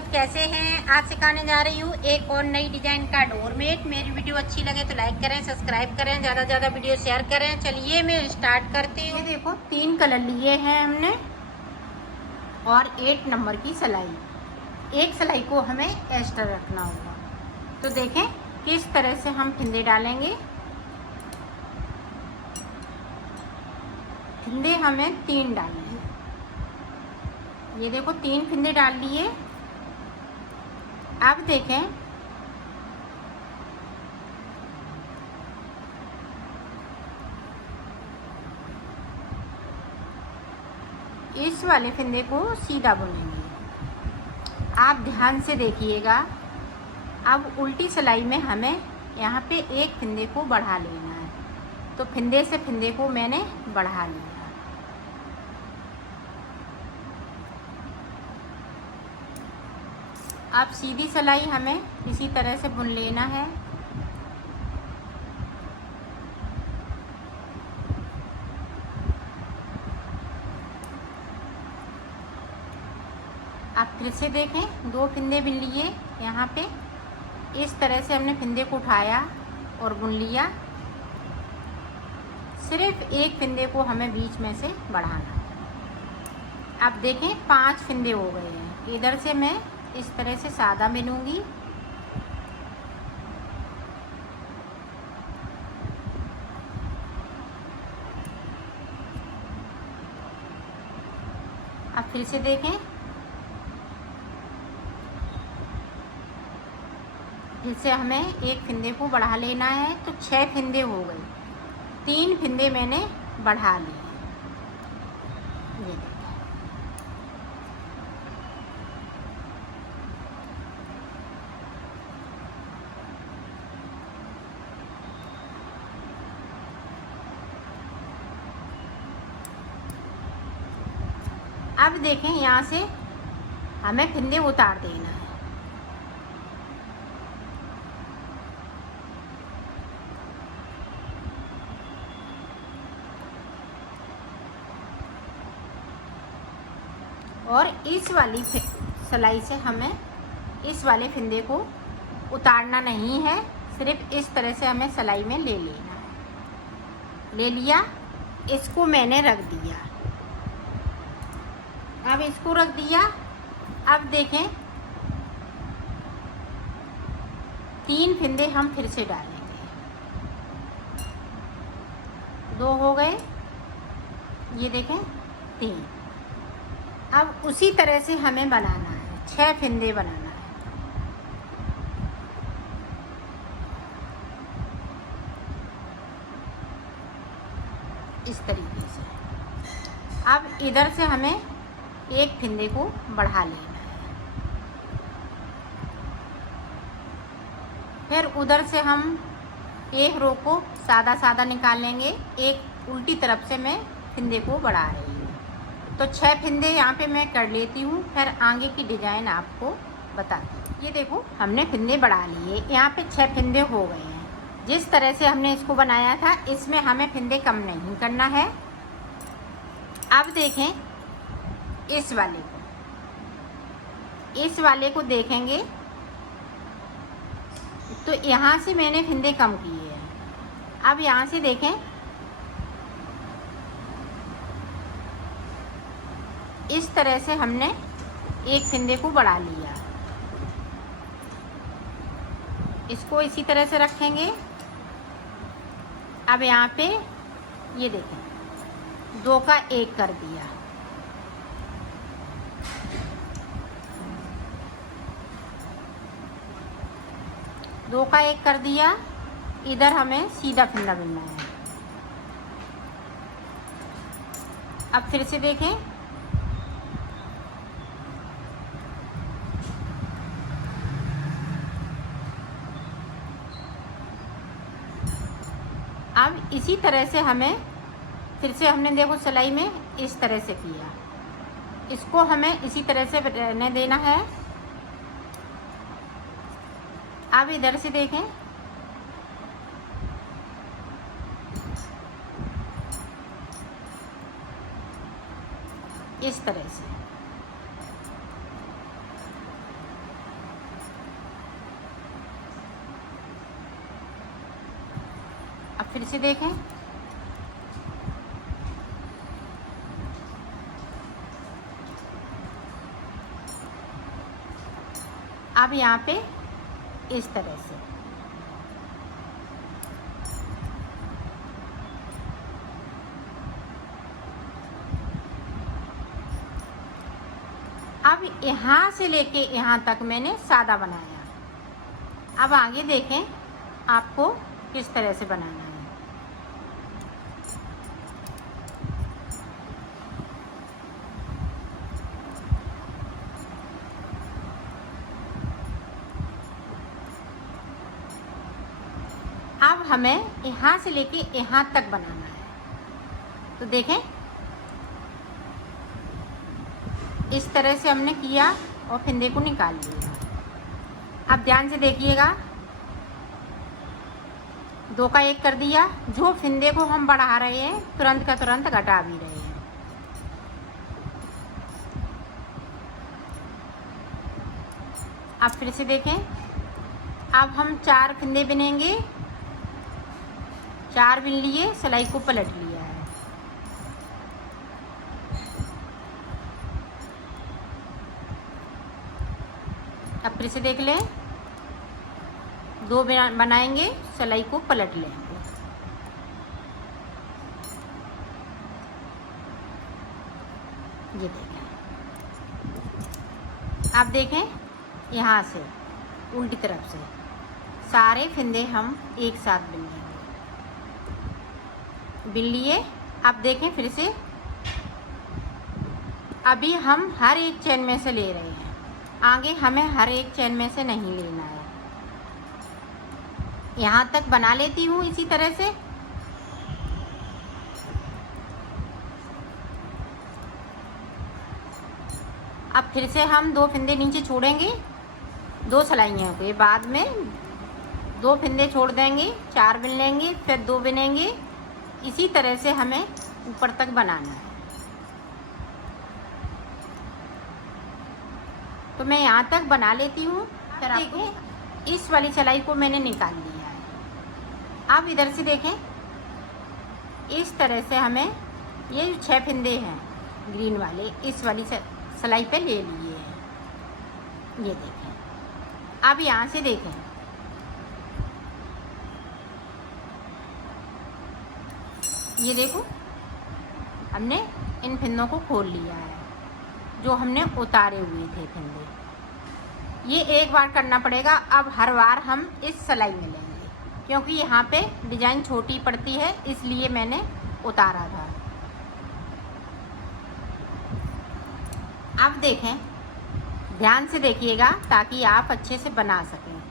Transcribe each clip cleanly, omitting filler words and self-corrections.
सब कैसे हैं। आज सिखाने जा रही हूँ एक और नई डिजाइन का डोरमेट। मेरी वीडियो अच्छी लगे तो लाइक करें, सब्सक्राइब करें, ज़्यादा से ज़्यादा वीडियो शेयर करें। चलिए मैं स्टार्ट करती हूँ। ये देखो 3 कलर लिए हैं हमने और 8 नंबर की सिलाई। एक सिलाई को हमें एक्स्ट्रा रखना होगा। तो देखें किस तरह से हम फिंदे डालेंगे। फिंदे हमें 3 डालने हैं। ये देखो 3 फिंदे डाल लिए। अब देखें इस वाले फिंदे को सीधा बुनेंगे। आप ध्यान से देखिएगा। अब उल्टी सिलाई में हमें यहाँ पे एक फिंदे को बढ़ा लेना है। तो फिंदे से फिंदे को मैंने बढ़ा लिया। अब सीधी सिलाई हमें इसी तरह से बुन लेना है। अब फिर से देखें 2 फिंदे बुन लिए। यहाँ पे इस तरह से हमने फिंदे को उठाया और बुन लिया। सिर्फ एक फिंदे को हमें बीच में से बढ़ाना है। अब देखें 5 फिंदे हो गए हैं। इधर से मैं इस तरह से सादा बुनूंगी। अब फिर से देखें, फिर से हमें एक फिंदे को बढ़ा लेना है। तो 6 फिंदे हो गए। 3 फिंदे मैंने बढ़ा लिए। ये देखो अब देखें यहाँ से हमें फिंदे उतार देना है। और इस वाली सिलाई से हमें इस वाले फिंदे को उतारना नहीं है। सिर्फ इस तरह से हमें सिलाई में ले लेना है। ले लिया, इसको मैंने रख दिया। अब इसको रख दिया। अब देखें 3 फिंदे हम फिर से डालेंगे। 2 हो गए। ये देखें 3। अब उसी तरह से हमें बनाना है। 6 फिंदे बनाना है। इस तरीके से। अब इधर से हमें एक फिंदे को बढ़ा लेना है। फिर उधर से हम एक रो को सादा सादा निकाल लेंगे। एक उल्टी तरफ से मैं फिंदे को बढ़ा रही हूँ। तो 6 फिंदे यहाँ पे मैं कर लेती हूँ। फिर आगे की डिजाइन आपको बताती हूँ। ये देखो हमने फिंदे बढ़ा लिए। यहाँ पे 6 फिंदे हो गए हैं। जिस तरह से हमने इसको बनाया था इसमें हमें फिंदे कम नहीं करना है। अब देखें इस वाले को देखेंगे तो यहाँ से मैंने फिंदे कम किए हैं। अब यहाँ से देखें इस तरह से हमने एक फिंदे को बढ़ा लिया। इसको इसी तरह से रखेंगे। अब यहाँ पे ये देखें 2 का 1 कर दिया। दो का 1 कर दिया। इधर हमें सीधा फिंदा बुनना है। अब फिर से देखें अब इसी तरह से हमें फिर से हमने देखो सिलाई में इस तरह से किया। इसको हमें इसी तरह से रहने देना है। अब इधर से देखें इस तरह से। फिर से देखें, अब यहाँ पे इस तरह से अब यहाँ से लेके यहाँ तक मैंने सादा बनाया। अब आगे देखें आपको किस तरह से बनाना है। अब हमें यहाँ से लेके यहाँ तक बनाना है। तो देखें इस तरह से हमने किया और फिंदे को निकाल लिया। अब ध्यान से देखिएगा, 2 का 1 कर दिया। जो फिंदे को हम बढ़ा रहे हैं तुरंत का तुरंत घटा भी रहे हैं। अब फिर से देखें, अब हम 4 फिंदे बिनेंगे। 4 बिन लिए, सिलाई को पलट लिया है। अब फिर से देख लें, 2 बनाएंगे, सिलाई को पलट लेंगे। ये देखें, अब देखें यहाँ से उल्टी तरफ से सारे फिंदे हम एक साथ बिन लेंगे। बिन लिए। अब देखें फिर से, अभी हम हर एक चेन में से ले रहे हैं, आगे हमें हर एक चेन में से नहीं लेना है। यहाँ तक बना लेती हूँ इसी तरह से। अब फिर से हम 2 फिंदे नीचे छोड़ेंगे, 2 सिलाइयों के बाद में 2 फिंदे छोड़ देंगे, 4 बिन लेंगे, फिर 2 बिनेंगे। इसी तरह से हमें ऊपर तक बनाना है। तो मैं यहाँ तक बना लेती हूँ। फिर आपको इस वाली सिलाई को मैंने निकाल लिया है। अब इधर से देखें, इस तरह से हमें ये 6 फिंदे हैं ग्रीन वाले, इस वाली सिलाई पे ले लिए हैं। ये देखें, अब यहाँ से देखें, ये देखो हमने इन फिंदों को खोल लिया है जो हमने उतारे हुए थे फिंदे। ये एक बार करना पड़ेगा। अब हर बार हम इस सिलाई में लेंगे, क्योंकि यहाँ पे डिजाइन छोटी पड़ती है, इसलिए मैंने उतारा था। अब देखें, ध्यान से देखिएगा ताकि आप अच्छे से बना सकें।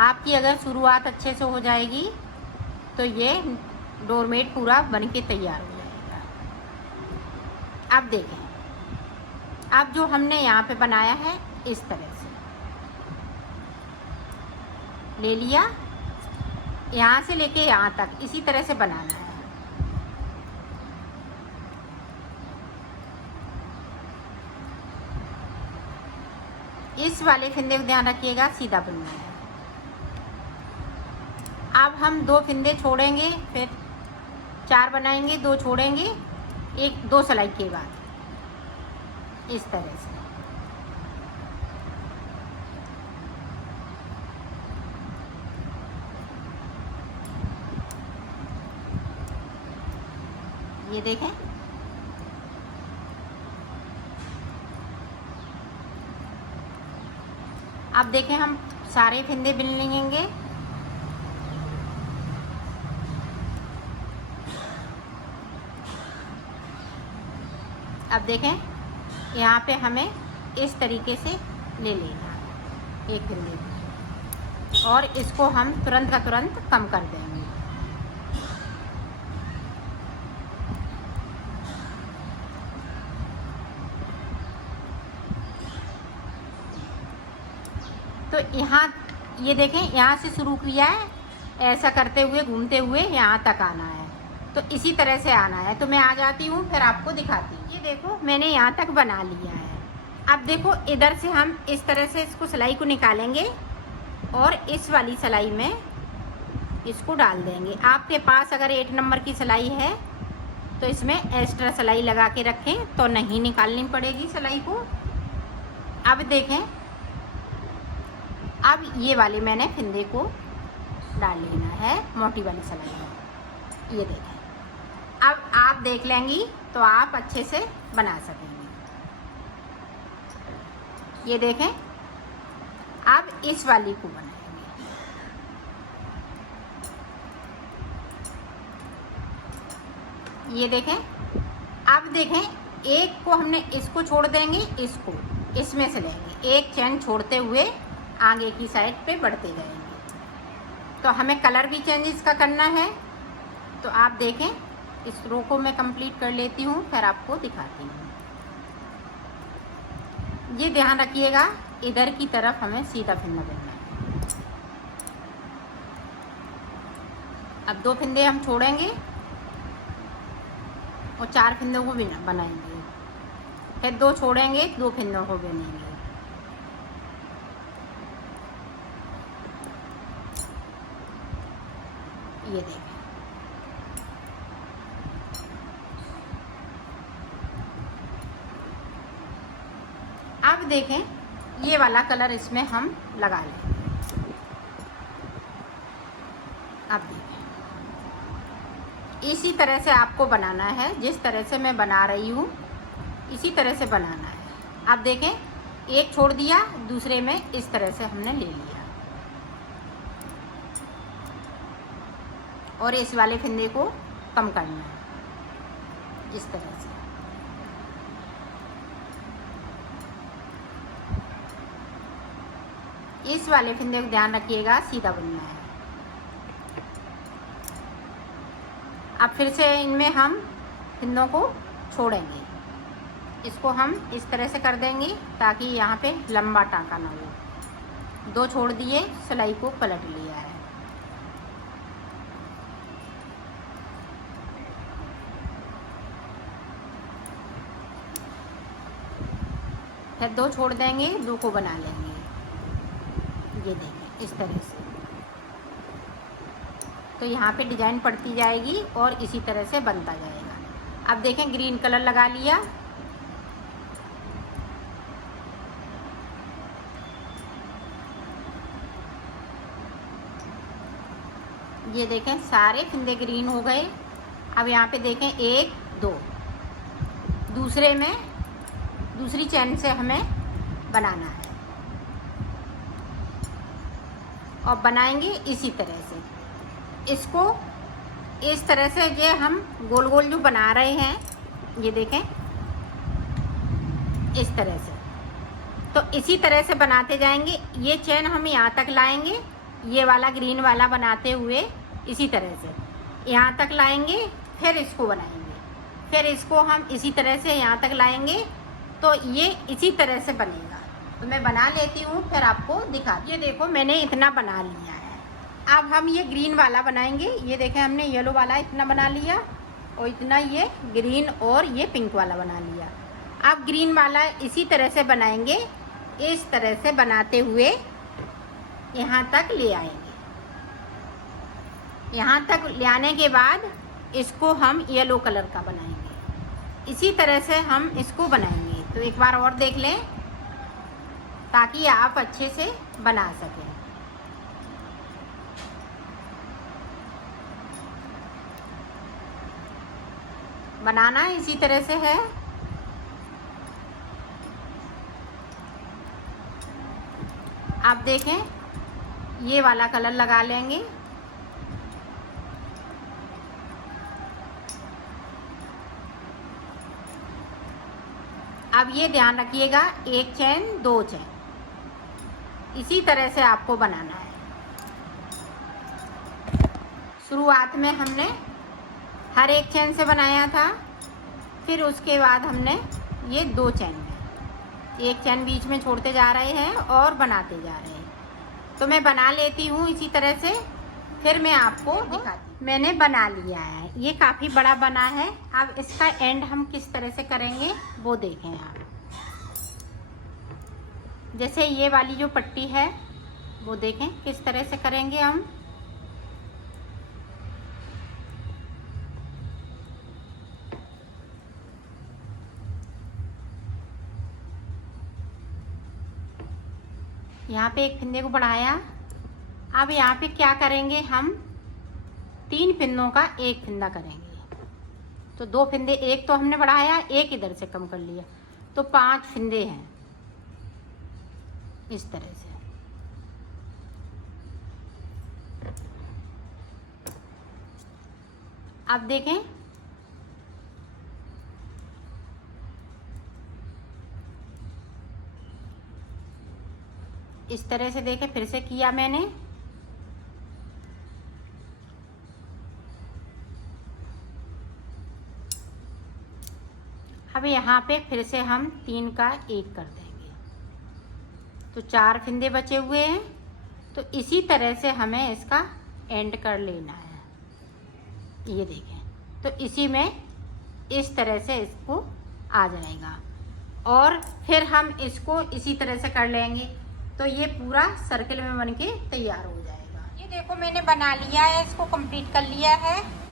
आपकी अगर शुरुआत अच्छे से हो जाएगी तो ये डोरमेट पूरा बन के तैयार हो जाएगा। अब देखें, अब जो हमने यहाँ पे बनाया है इस तरह से ले लिया, यहाँ से लेके यहाँ तक इसी तरह से बनाना है। इस वाले फिंदे को ध्यान रखिएगा, सीधा बुनना है। अब हम 2 फिंदे छोड़ेंगे, फिर 4 बनाएंगे, 2 छोड़ेंगे, 2 सिलाई के बाद इस तरह से। ये देखें, अब देखें हम सारे फिंदे बिन लेंगे। अब देखें, यहाँ पे हमें इस तरीके से ले लेना है एक फिंदे, और इसको हम तुरंत का तुरंत कम कर देंगे। तो यहाँ ये देखें, यहाँ से शुरू किया है, ऐसा करते हुए घूमते हुए यहाँ तक आना है। तो इसी तरह से आना है। तो मैं आ जाती हूँ, फिर आपको दिखाती हूँ। ये देखो मैंने यहाँ तक बना लिया है। अब देखो इधर से हम इस तरह से इसको सिलाई को निकालेंगे और इस वाली सिलाई में इसको डाल देंगे। आपके पास अगर 8 नंबर की सिलाई है तो इसमें एक्स्ट्रा सिलाई लगा के रखें तो नहीं निकालनी पड़ेगी सिलाई को। अब देखें, अब ये वाले मैंने फिंदे को डाल लेना है मोटी वाली सिलाई में। ये देखें, अब आप देख लेंगी तो आप अच्छे से बना सकेंगे। ये देखें, अब इस वाली को बनाएंगे। ये देखें, अब देखें, एक को हमने इसको छोड़ देंगे, इसको इसमें से लेंगे, एक चैन छोड़ते हुए आगे की साइड पे बढ़ते जाएंगे। तो हमें कलर भी चेंज इसका करना है। तो आप देखें, इस रो को मैं कंप्लीट कर लेती हूँ, फिर आपको दिखाती हूँ। ये ध्यान रखिएगा, इधर की तरफ हमें सीधा फिंदा बनना है। अब 2 फिंदे हम छोड़ेंगे और 4 फिंदों को भी बनाएंगे, फिर 2 छोड़ेंगे, 2 फिंदों को बनेंगे। ये देखें, अब देखें, ये वाला कलर इसमें हम लगा लेंगे। अब देखें, इसी तरह से आपको बनाना है, जिस तरह से मैं बना रही हूँ इसी तरह से बनाना है। आप देखें, एक छोड़ दिया, दूसरे में इस तरह से हमने ले लिया और इस वाले फिंदे को कम करना है इस तरह से। इस वाले फिंदे को ध्यान रखिएगा, सीधा बनना है। अब फिर से इनमें हम फिंदों को छोड़ेंगे, इसको हम इस तरह से कर देंगे ताकि यहाँ पे लंबा टाँका ना हो। 2 छोड़ दिए, सिलाई को पलट लिया है। फिर 2 छोड़ देंगे, 2 को बना लेंगे। ये देखें, इस तरह से। तो यहाँ पे डिजाइन पड़ती जाएगी और इसी तरह से बनता जाएगा। अब देखें, ग्रीन कलर लगा लिया। ये देखें, सारे फिंदे ग्रीन हो गए। अब यहाँ पे देखें, 1 2 दूसरे में दूसरी चैन से हमें बनाना है और बनाएंगे इसी तरह से। इसको इस तरह से ये हम गोल गोल जो बना रहे हैं, ये देखें, इस तरह से। तो इसी तरह से बनाते जाएंगे। ये चैन हम यहाँ तक लाएंगे, ये वाला ग्रीन वाला बनाते हुए इसी तरह से यहाँ तक लाएंगे, फिर इसको बनाएंगे, फिर इसको हम इसी तरह से यहाँ तक लाएंगे। तो ये इसी तरह से बनेगा। तो मैं बना लेती हूँ, फिर आपको दिखा। ये देखो, मैंने इतना बना लिया है। अब हम ये ग्रीन वाला बनाएंगे। ये देखें, हमने येलो वाला इतना बना लिया और इतना ये ग्रीन और ये पिंक वाला बना लिया। अब ग्रीन वाला इसी तरह से बनाएंगे, इस तरह से बनाते हुए यहाँ तक ले आएंगे। यहाँ तक ले आने के बाद इसको हम येलो कलर का बनाएंगे। इसी तरह से हम इसको बनाएंगे। तो एक बार और देख लें ताकि आप अच्छे से बना सकें। बनाना इसी तरह से है। आप देखें, ये वाला कलर लगा लेंगे। अब ये ध्यान रखिएगा, 1 चैन 2 चैन इसी तरह से आपको बनाना है। शुरुआत में हमने हर एक चैन से बनाया था, फिर उसके बाद हमने ये 2 चैन में 1 चैन बीच में छोड़ते जा रहे हैं और बनाते जा रहे हैं। तो मैं बना लेती हूँ इसी तरह से, फिर मैं आपको दिखाती हूँ। मैंने बना लिया है, ये काफ़ी बड़ा बना है। अब इसका एंड हम किस तरह से करेंगे वो देखें आप। जैसे ये वाली जो पट्टी है वो देखें किस तरह से करेंगे हम। यहाँ पे एक फिंदे को बढ़ाया। अब यहाँ पे क्या करेंगे, हम 3 फिंदों का एक फिंदा करेंगे। तो 2 फिंदे, एक तो हमने बढ़ाया, एक इधर से कम कर लिया, तो 5 फिंदे हैं इस तरह से। अब देखें, इस तरह से देखें, फिर से किया मैंने। अब यहाँ पे फिर से हम 3 का एक कर देंगे, तो 4 फिंदे बचे हुए हैं। तो इसी तरह से हमें इसका एंड कर लेना है। ये देखें, तो इसी में इस तरह से इसको आ जाएगा, और फिर हम इसको इसी तरह से कर लेंगे, तो ये पूरा सर्किल में बनके तैयार हो जाएगा। ये देखो मैंने बना लिया है, इसको कंप्लीट कर लिया है।